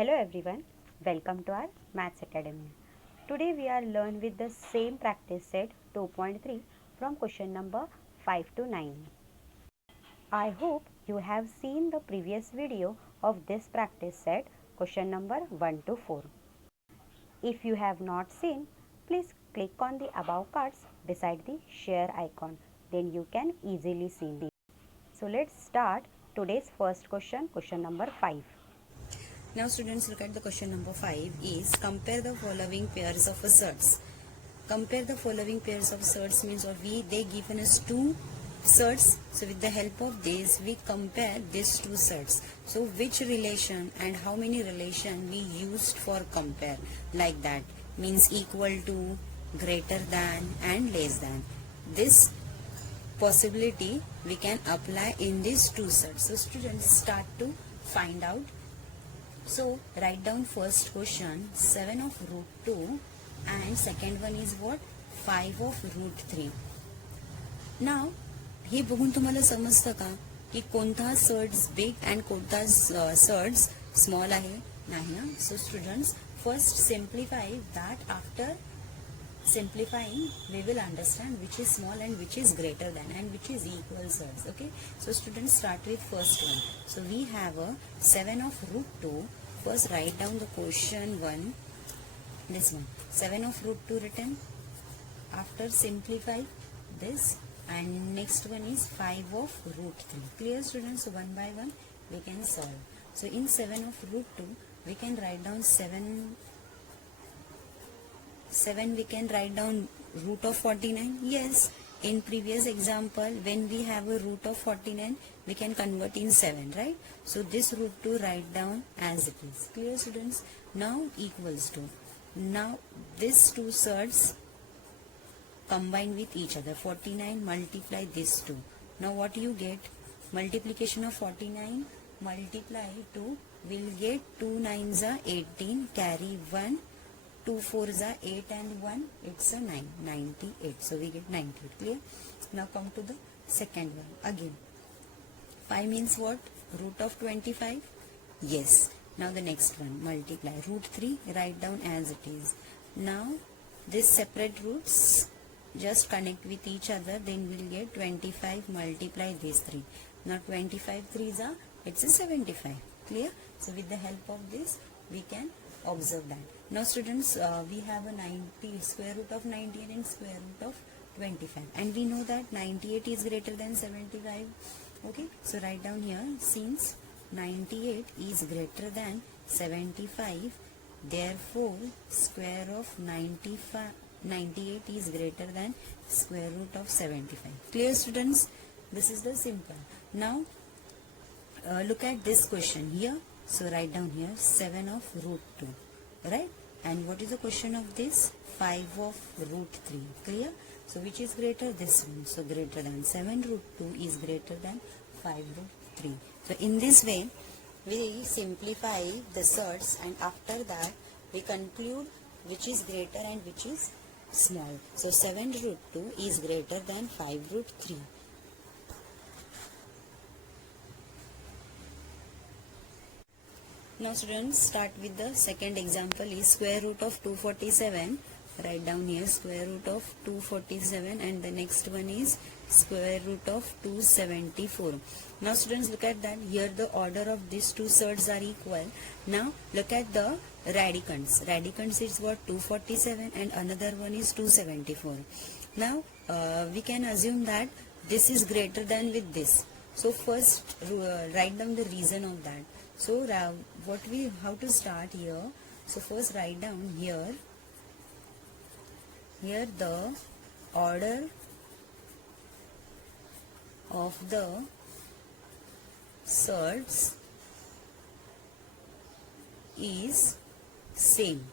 Hello everyone, welcome to our Maths Academy. Today we are learn with the same practice set 2.3 from question number 5 to 9. I hope you have seen the previous video of this practice set question number 1 to 4. If you have not seen, please click on the above cards beside the share icon. Then you can easily see these. So let's start today's first question, question number 5. Now students, look at the question number 5 is compare the following pairs of asserts. Compare the following pairs of asserts means they given us two asserts. So with the help of this we compare these two asserts. So which relation and how many relation we used for compare, like that means equal to, greater than and less than. This possibility we can apply in these two asserts. So students, start to find out. So write down first question 7 of root 2 and second one is what 5 of root 3. Now हे बघून तुम्हाला समजतं का की कोणता shirts big and कोणता shirts small आहे, नाही ना. So students, first simplify that. After simplifying we will understand which is small and which is greater than and which is equal surds. Okay, so students, start with first one. So we have a 7 of root 2. First write down the question 1, this one, 7 of root 2 written. After simplify this, and next one is 5 of root 3. Clear students? So one by one we can solve. So in 7 of root 2 we can write down 7 we can write down root of 49. Yes, in previous example when we have a root of 49 we can convert in 7, right? So this root 2 write down as it is. Clear students? Now equals to, now these two surds combine with each other. 49 multiply this 2. Now what you get? Multiplication of 49 multiply 2 will get 2 9s are 18, carry 1, 2 4s are 8 and 1, it's a 9, 98. So we get 98. Clear? Now come to the second one. Again 5 means what? Root of 25. Yes. Now the next one, multiply root 3, write down as it is. Now this separate roots just connect with each other, then we'll get 25 multiply these 3. Now 25 3s are, it's a 75. Clear? So with the help of this we can observe that. Now students, we have a 90, square root of 98 and square root of 25, and we know that 98 is greater than 75. Okay, so write down here, since 98 is greater than 75, therefore square of 98 is greater than square root of 75. Clear students? This is the simple. Now look at this question here. So write down here 7 of root 2, right? And what is the question of this? 5 of root 3. Clear? So which is greater? This one. So greater than 7 root 2 is greater than 5 root 3. So in this way we simplify the surds, and after that we conclude which is greater and which is small. So 7 root 2 is greater than 5 root 3. Now students, start with the second example is square root of 247. Write down here square root of 247, and the next one is square root of 274. Now students, look at that. Here the order of these two surds are equal. Now look at the radicands. Radicands is what? 247 and another one is 274. Now we can assume that this is greater than with this. So first write down the reason of that. So how to start here? So first write down here the order of the surds is same.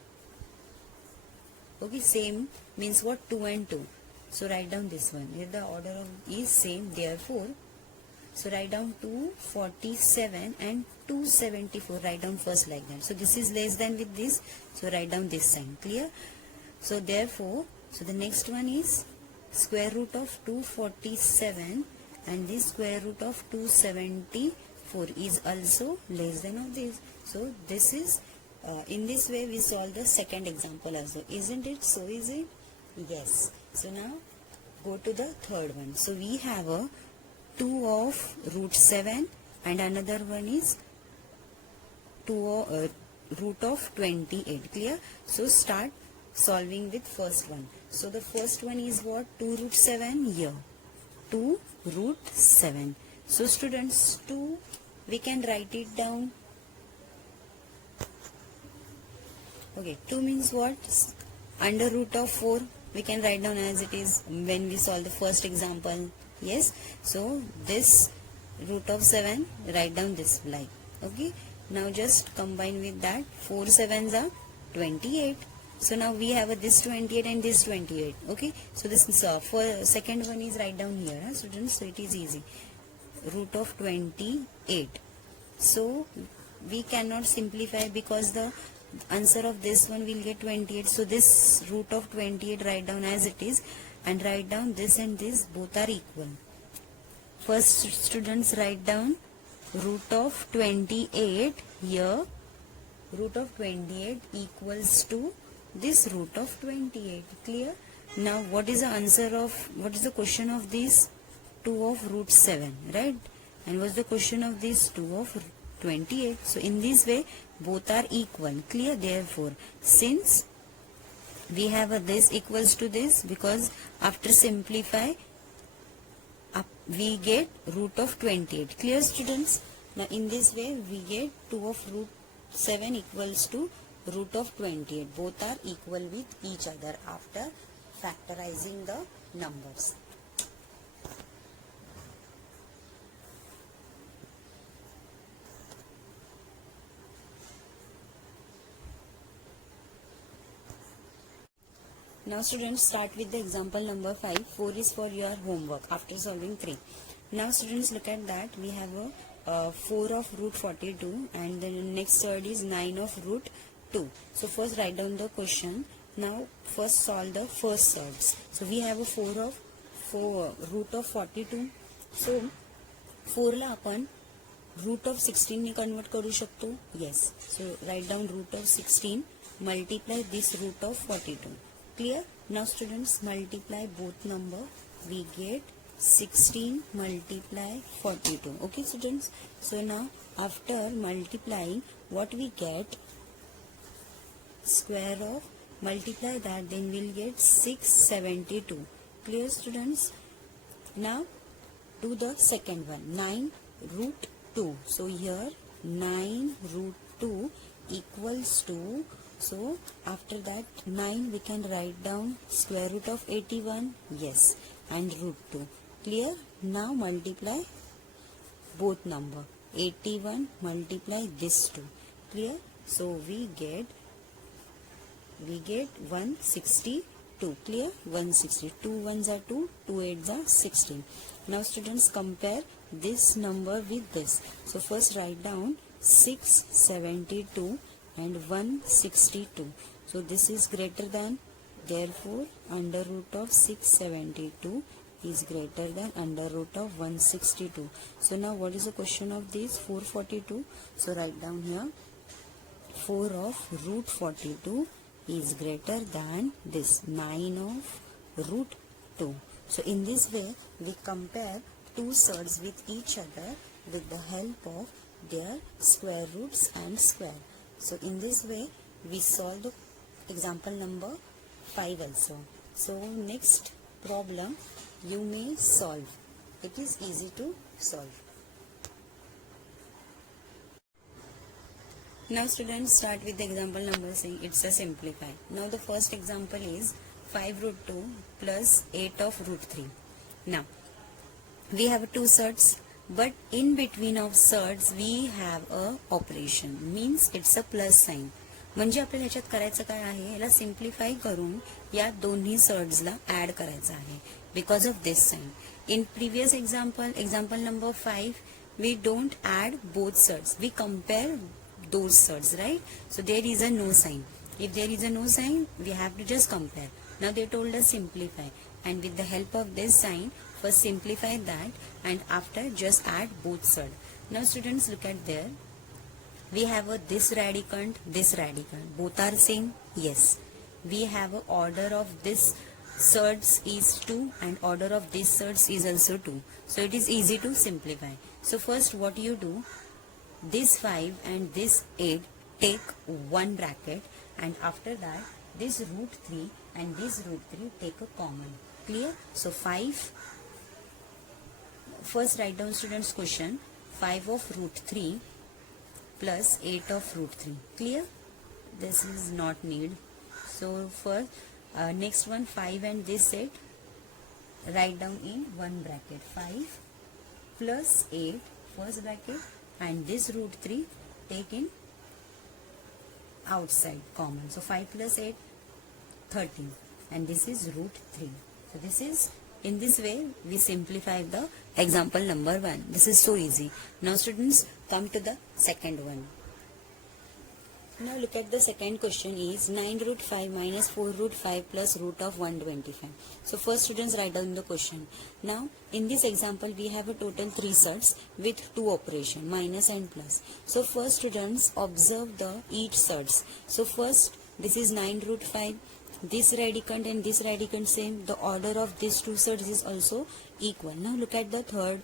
Okay, same means what? 2 and 2. So write down this one. Here the order of is same, therefore so write down 247 and 274. Write down first like that. So this is less than with this. So write down this sign. Clear? So therefore, so the next one is square root of 247 and this square root of 274 is also less than of this. So this is in this way we solve the second example also. Isn't it so easy? Yes. So now go to the third one. So we have a 2 of root 7 and another one is 2 of, root of 28. Clear? So start solving with first one. So the first one is what? 2 root 7 here. 2 root 7. So students, 2 we can write it down. Okay, 2 means what? Under root of 4 we can write down as it is when we solve the first example. Yes, so this root of 7, write down this like. Okay, now just combine with that. 4 7s are 28. So now we have this 28 and this 28. Okay, so this for second one is write down here, students. So it is easy. Root of 28. So we cannot simplify because the answer of this one will get 28. So this root of 28 write down as it is, and write down this and this both are equal. First students, write down root of 28 here. Root of 28 equals to this root of 28. Clear? Now what is the answer of, what is the question of this? 2 of root 7, right? And what's the question of this? 2 of 28. So in this way both are equal. Clear? Therefore, since we have a this equals to this, because after simplify we get root of 28. Clear, students? Now in this way we get 2 of root 7 equals to root of 28. Both are equal with each other after factorizing the numbers. Now students, start with the example number 5. 4 is for your homework after solving 3. Now students, look at that. We have a 4 of root 42 and the next third is 9 of root 2. So first write down the question. Now first solve the first thirds. So we have a 4 of root of 42. So 4 ला आपण root of 16 ने convert करू शकतो. Yes. So write down root of 16 multiply this root of 42. Clear? Now students, multiply both number. We get 16 multiply 42. Okay students? So now after multiplying, what we get? Square of, multiply that, then we'll get 672. Clear, students? Now do the second one. 9 root 2. So here 9 root 2 equals to, so after that 9 we can write down square root of 81. Yes, and root 2. Clear? Now multiply both number. 81 multiply this 2. Clear? So we get 162. Clear? 160. 2 1s are 2, 2 8s are 16. Now students, compare this number with this. So first write down 672 and 162. So this is greater than, therefore under root of 672 is greater than under root of 162. So now what is the question of this? 442. So write down here 4 of root 42 is greater than this 9 of root 2. So in this way we compare two surds with each other with the help of their square roots and square. So in this way we solve the example number 5 also. So next problem you may solve. It is easy to solve. Now students, start with the example number 6. It's a simplify. Now the first example is 5 root 2 plus 8 of root 3. Now we have two surds, but in between of surds we have a operation, means it's a plus sign. म्हणजे आपल्याला ह्याच्यात करायचं काय आहे, याला simplify करून या दोन्ही सर्ड्सला ऍड करायचं आहे because of this sign. In previous example number 5, we don't add both surds, we compare those surds, right? So there is a no sign. If there is a no sign, we have to just compare. Now they told us simplify, and with the help of this sign, first simplify that and after just add both surds. Now students, look at there. We have a this radicand, both are same. Yes, we have a order of this surds is 2 and order of this surds is also 2, so it is easy to simplify. So first what you do, this 5 and this 8 take one bracket, and after that this root 3 and this root 3 take a common. Clear? So 5, first write down students question, 5 of root 3 plus 8 of root 3. Clear? This is not need. So first next one, 5 and this 8 write down in one bracket, 5 plus 8 first bracket, and this root 3 take in outside common. So 5 plus 8, 13, and this is root 3. So this is, in this way we simplify the example number 1. This is so easy. Now students, come to the second one. Now look at the second question is 9 root 5 minus 4 root 5 plus root of 125. So first students, write down the question. Now in this example we have a total 3 surds with 2 operation, minus and plus. So first students, observe the each surds. So first, this is 9 root 5, this radicand and this radicand same, the order of these 2 surds is also equal. Now look at the third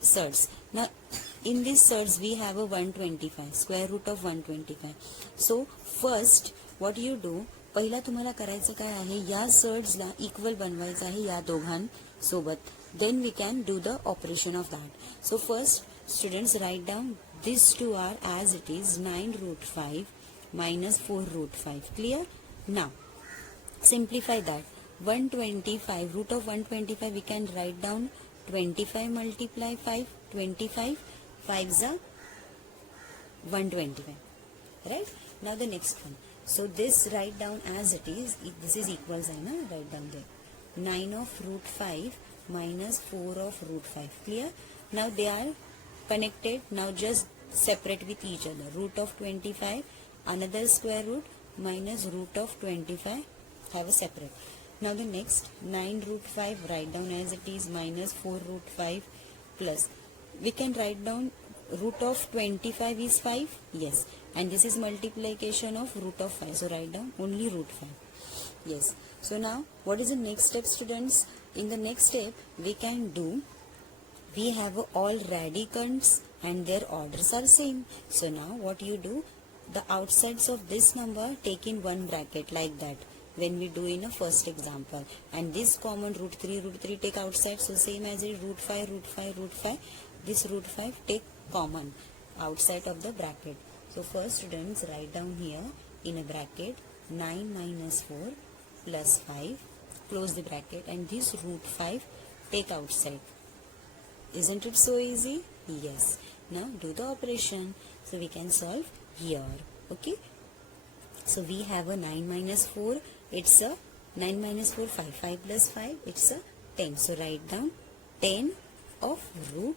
surds. Now in these surds we have a 125, square root of 125. So first what you do, पहिला तुम्हाला करायचं काय आहे, या सर्ड्सला equal बनवायचं आहे या दोघांसोबत. Then we can do the operation of that. So first students, write down these two are as it is, 9 root 5 minus 4 root 5. Clear? Now simplify that. 125, root of 125 we can write down 25 multiply 5, 25, 5s are 125, right? Now the next one. So this write down as it is, this is equal sign, write down there. 9 of root 5 minus 4 of root 5. Clear? Now they are connected. Now just separate with each other. Root of 25, another square root minus root of 25, have a separate. Now the next, 9 root 5 write down as it is, minus 4 root 5 plus. We can write down root of 25 is 5. Yes. And this is multiplication of root of 5. So write down only root 5. Yes. So now what is the next step students? In the next step we can do, we have all radicands and their orders are same. So now what you do, the outsides of this number take in one bracket like that, when we do in a first example, and this common root 3 take outside. So same as it, root 5, root 5, root 5, this root 5 take common outside of the bracket. So first students, write down here in a bracket 9 minus 4 plus 5, close the bracket, and this root 5 take outside. Isn't it so easy? Yes. Now do the operation. So we can solve here. Okay. So we have a 9 minus 4, it's a 9 minus 4, 5. 5 plus 5, it's a 10. So write down 10 of root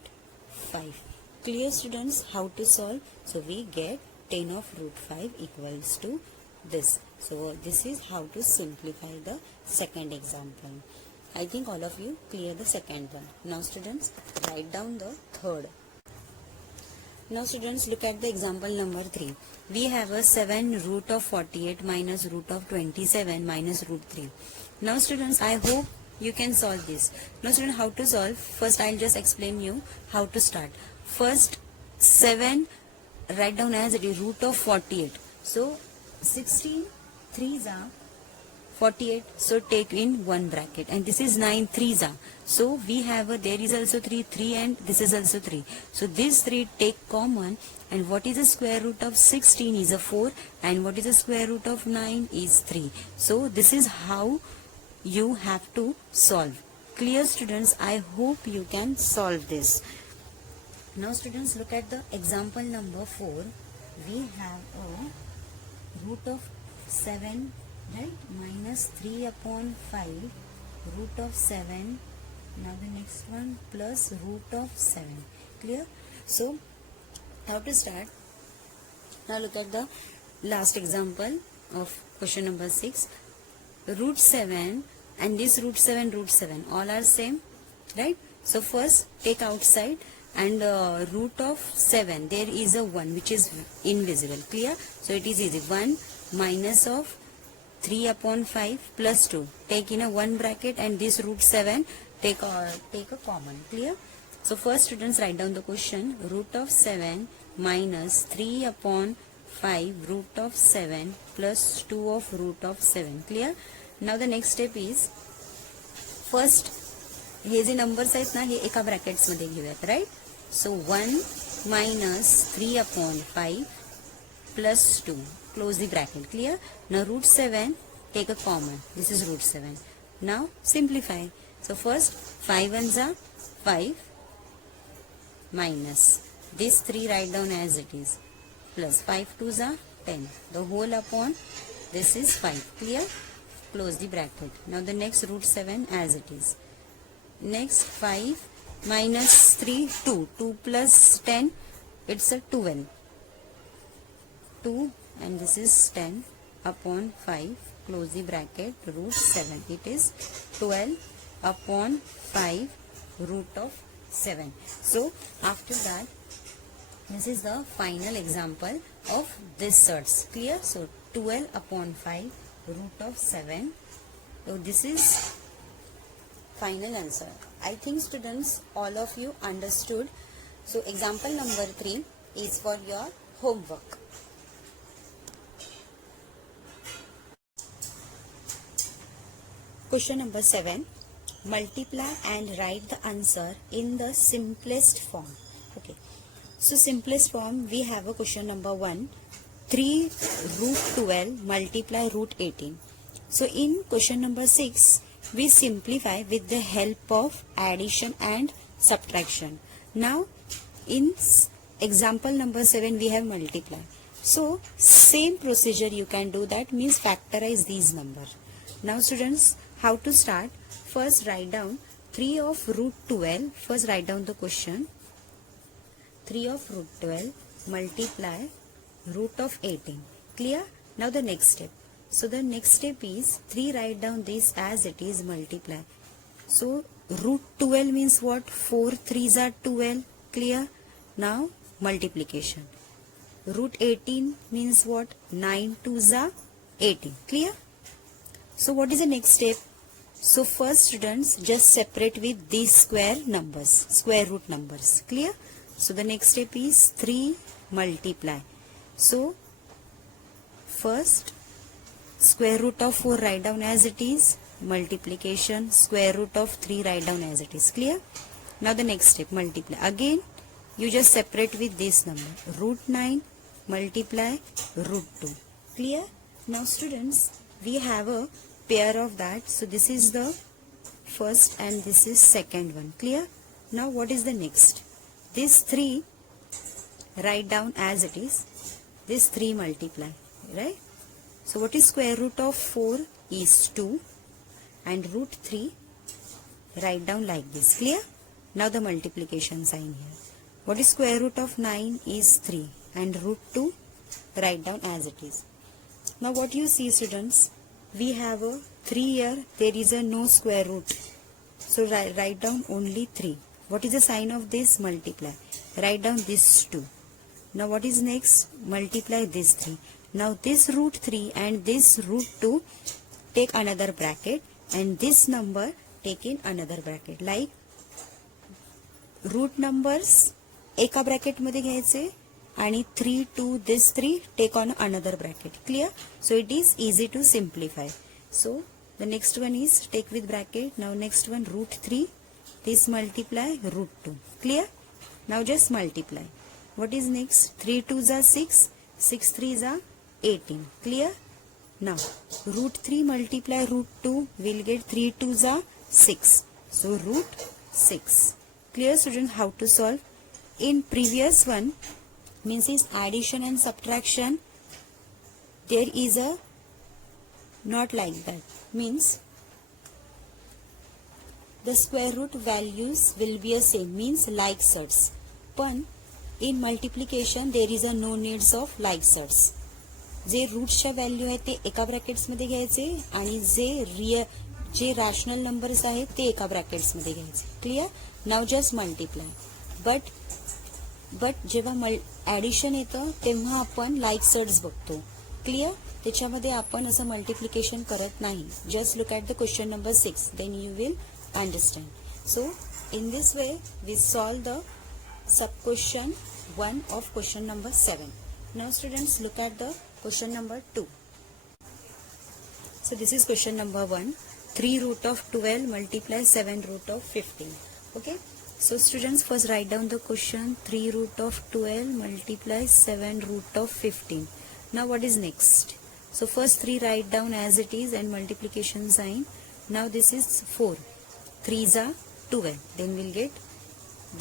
5. Clear students, how to solve? So we get 10 of root 5 equals to this. So this is how to simplify the second example. I think all of you clear the second one. Now students, write down the third. Now students, look at the example number 3. We have a 7 root of 48 minus root of 27 minus root 3. Now students, I hope you can solve this. Now students, how to solve? First I'll just explain you how to start. First 7 write down as it is, root of 48. So 16 3s are 48, so take in one bracket, and this is 9 3s are. So we have a, there is also 3 and this is also 3. So these 3 take common, and what is the square root of 16 is a 4, and what is the square root of 9 is 3. So this is how you have to solve. Clear students? I hope you can solve this. Now students, look at the example number 4. We have a root of 7, right, minus 3 upon 5, root of 7. Now the next one, plus root of 7. Clear? So how to start? Now look at the last example of question number 6. Root 7 and this root 7, all are same, right? So first take outside and root of 7 there is a 1 which is invisible. Clear? So it is easy. 1 minus of 3 upon 5 plus 2. Take in a 1 bracket and this root 7 take a common. Clear? So first students write down the question. Root of 7 minus 3 upon 5 root of 7 plus 2 of root of 7. Clear? Now the next step is, first हे जे numbers आहेत ना हे एका brackets मध्ये घेऊयात. Right? So 1 minus 3 upon 5 plus 2. Close the bracket. Clear? Now root 7 take a common. This is root 7. Now simplify. So first 5 ones are 5 minus this 3 write down as it is plus 5 twos are 10. The whole upon this is 5. Clear? Close the bracket. Now the next root 7 as it is. Next 5 minus 3 2. 2 plus 10 it's a 12. 2 and this is 10 upon 5. Close the bracket. Root 7. It is 12 upon 5 root of 7. So after that this is the final example of this search. Clear? So 12 upon 5 root of 7. So this is final answer. I think students all of you understood. So example number 3 is for your homework. Question number 7. Multiply and write the answer in the simplest form. Okay. So simplest form we have a question number 1. 3 root 12 multiply root 18. So in question number 6 we simplify with the help of addition and subtraction. Now in example number 7 we have multiply. So same procedure you can do, that means factorize these numbers. Now students, how to start? First write down 3 of root 12. First write down the question. 3 of root 12 multiply root of 18. Clear? Now the next step. So the next step is 3 write down this as it is multiply. So root 12 means what? 4 3s are 12. Clear? Now multiplication. Root 18 means what? 9 2s are 18. Clear? So what is the next step? So first students just separate with these square numbers, square root numbers. Clear? So the next step is 3 multiply. So first square root of 4 write down as it is, multiplication, square root of 3 write down as it is. Clear? Now the next step, multiply. Again you just separate with this number, root 9 multiply root 2. Clear? Now students, we have a pair of that. So this is the first and this is second one. Clear? Now what is the next? This 3 write down as it is, this 3 multiply. Right? So what is square root of 4 is 2 and root 3 write down like this. Clear? Now the multiplication sign here. What is square root of 9 is 3 and root 2 write down as it is. Now what you see students, we have a 3 here, there is a no square root. So write down only 3. What is the sign of this? Multiply. Write down this 2. Now what is next? Multiply this 3. Now this root 3 and this root 2 take another bracket and this number take in another bracket. Like root numbers एका bracket मध्ये घ्यायचे आणि 3 2 this 3 take on another bracket. Clear? So it is easy to simplify. So the next one is take with bracket. Now next one root 3, this multiply root 2. Clear? Now just multiply. What is next? 3 2s are 6, 6 3s are 18. Clear? Now root 3 multiply root 2 will get 3 2s are 6. So root 6. Clear students? How to solve? In previous one means is addition and subtraction, there is a not like that, means the square root values will be a same, means like such. But in multiplication there is a no needs of like such. जे रूट्सच्या value आहेत ते एका brackets मध्ये घ्यायचे आणि जे rational numbers आहेत ते एका ब्रॅकेट्स मध्ये घ्यायचे. Clear? Now just multiply. But but जेव्हा ऍडिशन येतं तेव्हा आपण लाईक सर्ट्स बघतो. क्लिअर? त्याच्यामध्ये आपण असं मल्टिप्लिकेशन करत नाही. Just look at the question number 6, then you will understand. So in this way we solve the sub question 1 of question number 7. Now students, look at the question number 2. So this is question number 1. 3 root of 12 multiply 7 root of 15. Okay. So students, first write down the question. 3 root of 12 multiply 7 root of 15. Now what is next? So first 3 write down as it is and multiplication sign. Now this is 4. 3s are 12. Then we'll get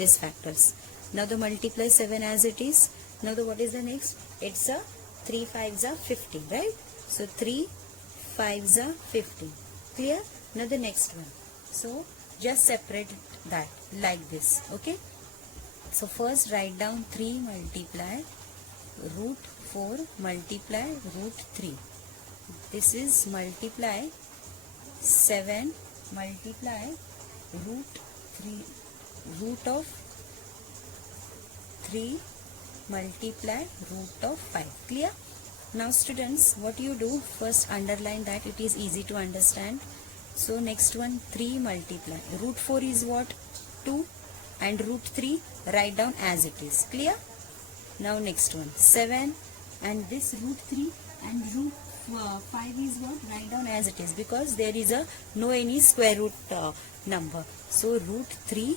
this factors. Now the multiply 7 as it is. Now the what is the next? It's a 3 5s are 15, right? So 3 5s are 15. Clear? Now the next one. So just separate that like this. Okay? So first write down 3 multiply root 4 multiply root 3. This is multiply 7 multiply root 3 root of 3 multiply root of 5. Clear? Now students, what you do, first underline that, it is easy to understand. So next one, 3 multiply root 4 is what? 2, and root 3 write down as it is. Clear? Now next one, 7, and this root 3 and root 5 is what? Write down as it is, because there is a no any square root number. So root 3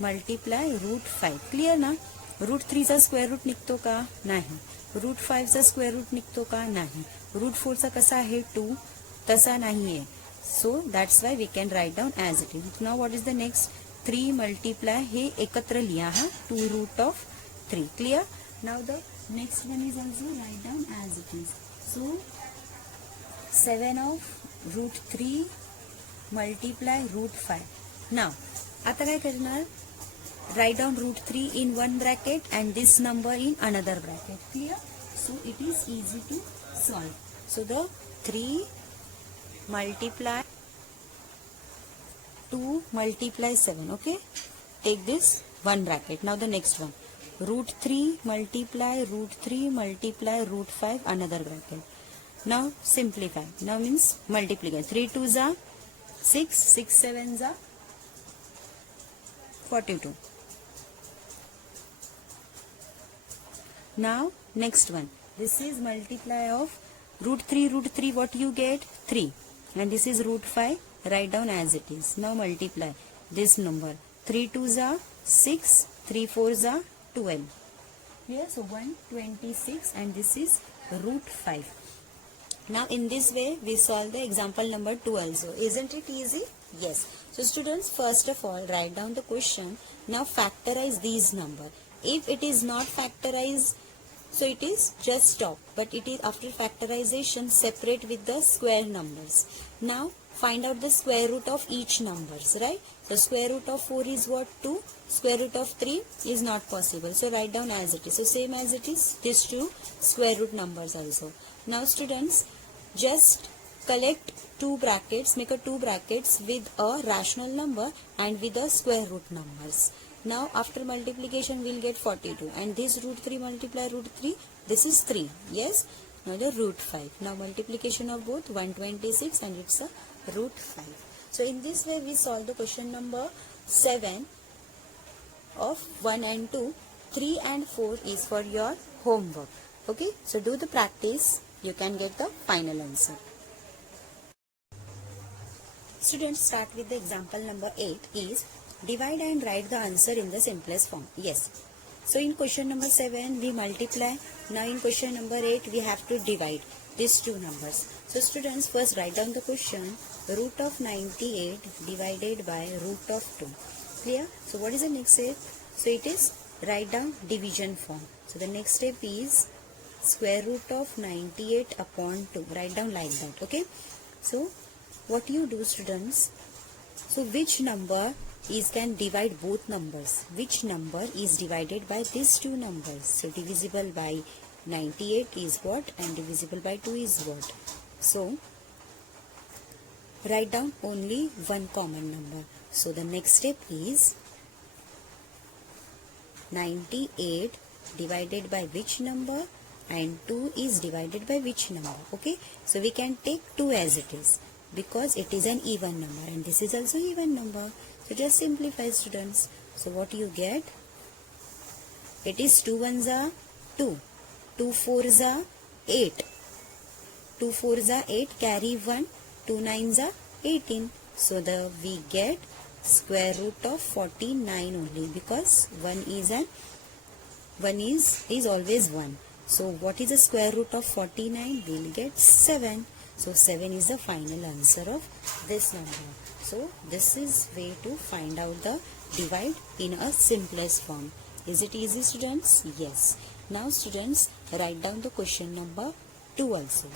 multiply root 5. Clear ना? Root 3 चा square root निघतो का? नाही. Root 5 चा square root निघतो का? नाही. Root 4 चा कसा आहे? 2. तसा नाहीये. So that's why we can write down as it is. Now what is the next? 3 multiply, हे एकत्र लिहा हा, 2 root of 3. Clear? Now the next one is also write down as it is. So 7 of root 3 multiply root 5. Now आता काय करणार? Write down root 3 in one bracket and this number in another bracket. Clear? So it is easy to solve. So the 3 multiply 2 multiply 7. Okay? Take this one bracket. Now the next one. Root 3 multiply root 3 multiply root 5, another bracket. Now simplify. Now means multiply. 3 2s are 6, 6 7s are 42. Now next one, this is multiply of root 3 what you get? 3, and this is root 5, write down as it is. Now multiply this number. 3 2s are 6, 3 4s are 12. Clear? So 126, and this is root 5. Now in this way we solve the example number 2 also. Isn't it easy? Yes. So students, first of all write down the question. Now factorize these number. If it is not factorized, so it is just stop, but it is after factorization separate with the square numbers. Now find out the square root of each numbers, right? So square root of 4 is what? 2. Square root of 3 is not possible, so write down as it is. So same as it is, these two square root numbers also. Now students, just collect 2 brackets, make a 2 brackets with a rational number and with the square root numbers. Now after multiplication we'll get 42, and this root 3 multiply root 3, this is 3. Yes? Now the root 5. Now multiplication of both, 126, and it's a root 5. So in this way we solve the question number 7 of 1 and 2. 3 and 4 is for your homework. Okay? So do the practice, you can get the final answer. Students, start with the example number 8 is divide and write the answer in the simplest form. Yes. So in question number 7 we multiply. Now in question number 8 we have to divide these two numbers. So students, first write down the question. Root of 98 divided by root of 2. Clear? So what is the next step? So it is write down division form. So the next step is square root of 98 upon 2. Write down like that. Okay? So what you do, students? So which number is can divide both numbers? Which number is divided by these two numbers? So divisible by 98 is what, and divisible by 2 is what? So write down only one common number. So the next step is 98 divided by which number and 2 is divided by which number. Okay, so we can take 2 as it is because it is an even number and this is also even number. So just simplify, students. So what you get? It is 2 ones are 2, 2 fours are 8, 2 fours are 8, carry 1, 2 nines are 18. So we get square root of 49 only because 1 is always 1. So what is the square root of 49? We'll get 7. So 7 is the final answer of this number. So this is way to find out the divide in a simplest form. Is it easy, students? Yes. Now students, write down the question number 2 also.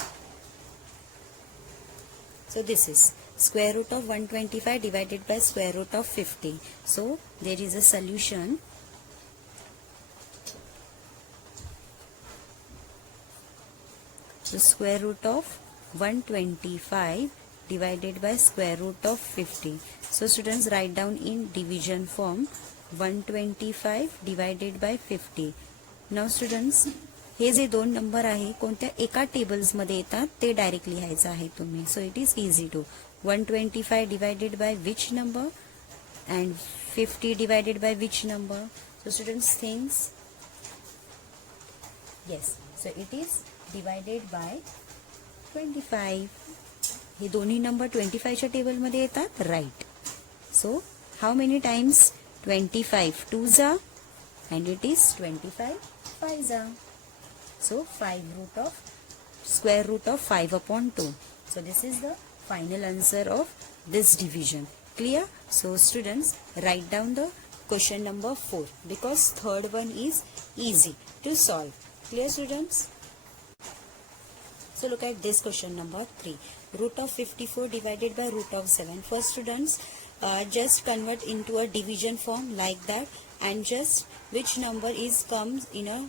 So this is square root of 125 divided by square root of 50. So there is a solution. So square root of 125 divided by square root of 50. So students, write down in division form 125 divided by 50. Now students, हे जे दोन number आहे कोणत्या एका tables मध्ये येतात ते direct लिहायचं आहे तुम्ही. So it is easy to 125 divided by which number and 50 divided by which number. So students, things, yes, so it is divided by 25. हे दोन्ही नंबर 25 च्या टेबल मध्ये येतात, right. So how many times? 25 2s and it is 25 5s. So 5 root of square root of 5 upon 2. So this is the final answer of this division. Clear? So students, write down the question number 4 because third one is easy to solve. Clear, students? So look at this question number 3. Root of 54 divided by root of 7. First students, just convert into a division form like that and just which number is comes in a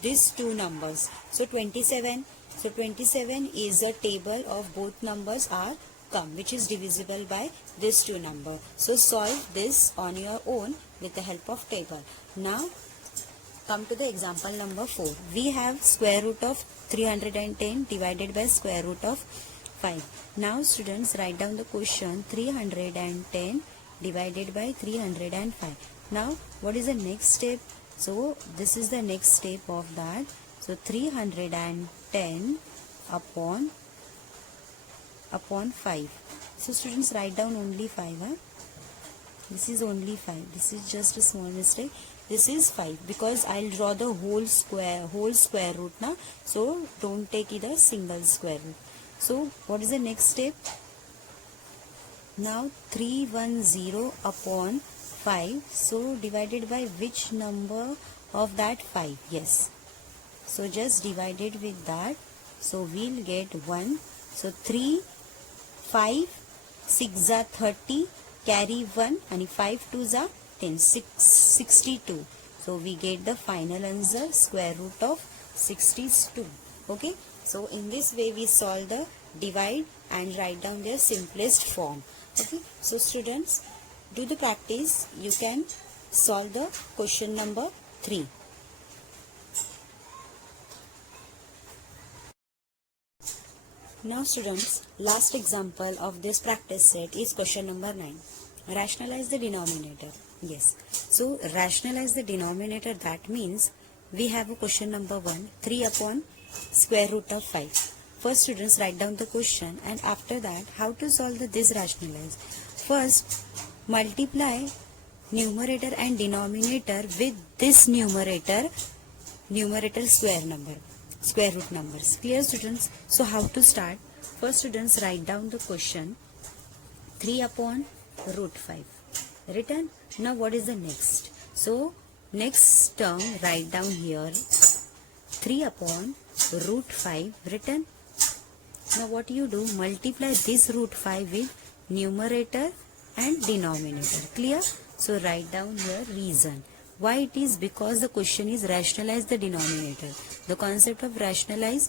these two numbers. So 27. So 27 is a table of both numbers are come which is divisible by these two numbers. So solve this on your own with the help of table. Now come to the example number 4. We have square root of 310 divided by square root of 5. Now students, write down the question 310 divided by 305. Now what is the next step? So this is the next step of that. So 310 upon 5. So students, write down only 5. This is only 5. This is just a small mistake. This is 5 because I'll draw the whole square root now. So don't take either single square root. So what is the next step? Now 310 upon 5. So divided by which number of that 5? Yes. So just divided with that. So we'll get 1. So 3, 5, 6 are 30. Carry 1 and 5 2s are 10. 62. So we get the final answer square root of 62. Okay. So in this way we solve the divide and write down their simplest form. Okay. So students, do the practice. You can solve the question number 3. Now students, last example of this practice set is question number 9. Rationalize the denominator. Yes. So rationalize the denominator, that means we have a question number 1, 3 upon square root of 5. First students, write down the question and after that how to solve this rationalize. First, multiply numerator and denominator with this numerator square root numbers. Clear, students? So how to start? First students, write down the question 3 upon root 5 written. Now what is the next? So next term, write down here 3 upon root 5 written. Now what you do? Multiply this root 5 with numerator and denominator. Clear? So write down here reason. Why it is? Because the question is rationalize the denominator. The concept of rationalize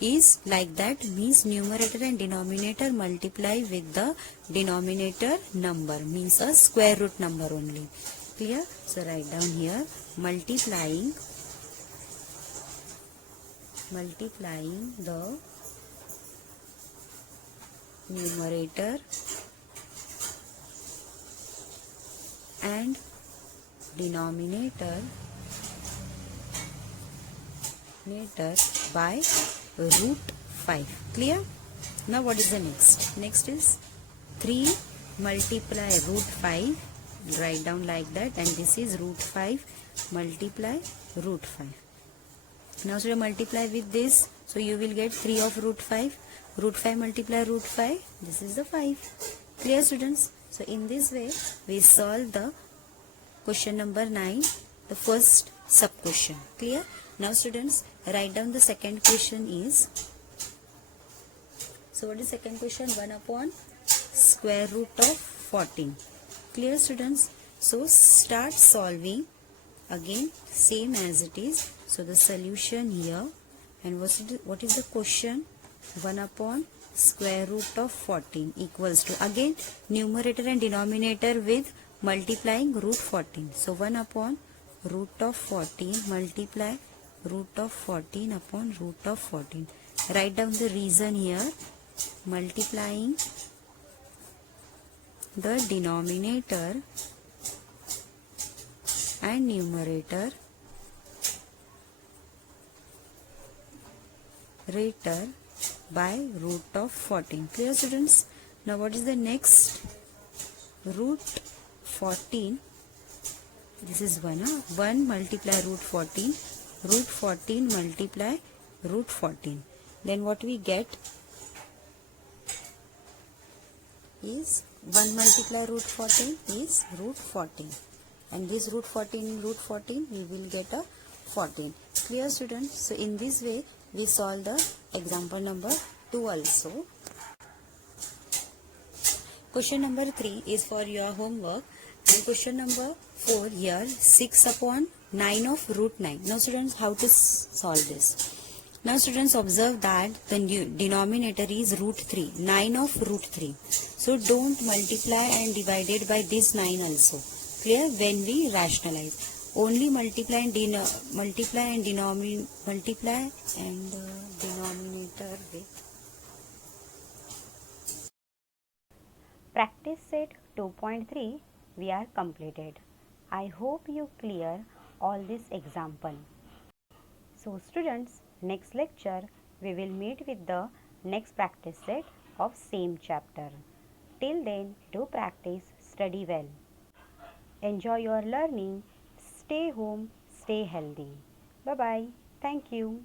is like that, means numerator and denominator multiply with the denominator number, means a square root number only. Clear? So write down here multiplying the numerator and denominator by root 5. Clear? Now what is the next? Next is 3 multiply root 5. Write down like that, and this is root 5 multiply root 5. Now so you multiply with this, so you will get 3 of root 5. Root 5 multiply root 5, this is the 5. Clear, students? So in this way we solve the question number 9, the first sub question. Clear? Now students, write down the second question is, so what is second question? 1 upon square root of 14. Clear, students? So start solving again, same as it is. So the solution here, and what is the question? 1 upon square root of 14 equals to, again numerator and denominator with multiplying root 14. So 1 upon root of 14 multiply root of 14 upon root of 14. Write down the reason here. Multiplying the denominator and numerator by root of 14. Clear, students? Now what is the next? Root 14. This is 1. 1 multiply root 14. Root 14 multiply root 14. Then what we get is 1 multiply root 14 is root 14. And this root 14 we will get a 14. Clear, students? So in this way we solve the example number 2 also. Question number 3 is for your homework, and question number 4 here, 6 upon 9 of root 9. Now students, how to solve this? Now students, observe that the denominator is root 3, 9 of root 3. So don't multiply and divide it by this 9 also. Clear? When we rationalize, only multiply and denominator with. Practice set 2.3 we are completed. I hope you clear all this example. So students, next lecture we will meet with the next practice set of same chapter. Till then, do practice, study well. Enjoy your learning. Stay home, stay healthy. Bye bye. Thank you.